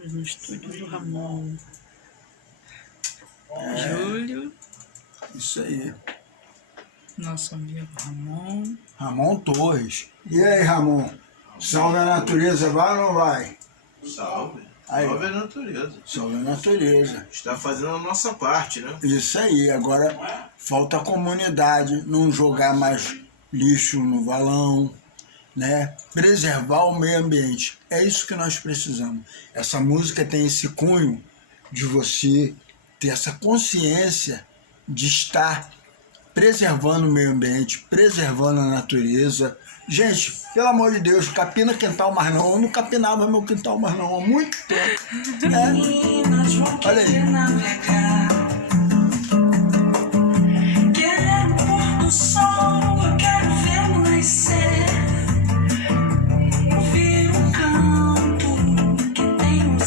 Estamos no estúdio do Ramon. Júlio. Isso aí. Nosso amigo Ramon. Ramon Torres. E aí, Ramon? Salve a natureza, vai ou não vai? Salve. Aí. Salve a natureza. Salve a natureza. Está fazendo a nossa parte, né? Isso aí. Agora falta a comunidade não jogar mais lixo no valão, né? Preservar o meio ambiente. É isso que nós precisamos. Essa música tem esse cunho de você ter essa consciência de estar preservando o meio ambiente, preservando a natureza. Gente, pelo amor de Deus, capina quintal mais não. Eu não capinava meu quintal mais não há muito tempo. Olha aí. Ouvir um canto que tem um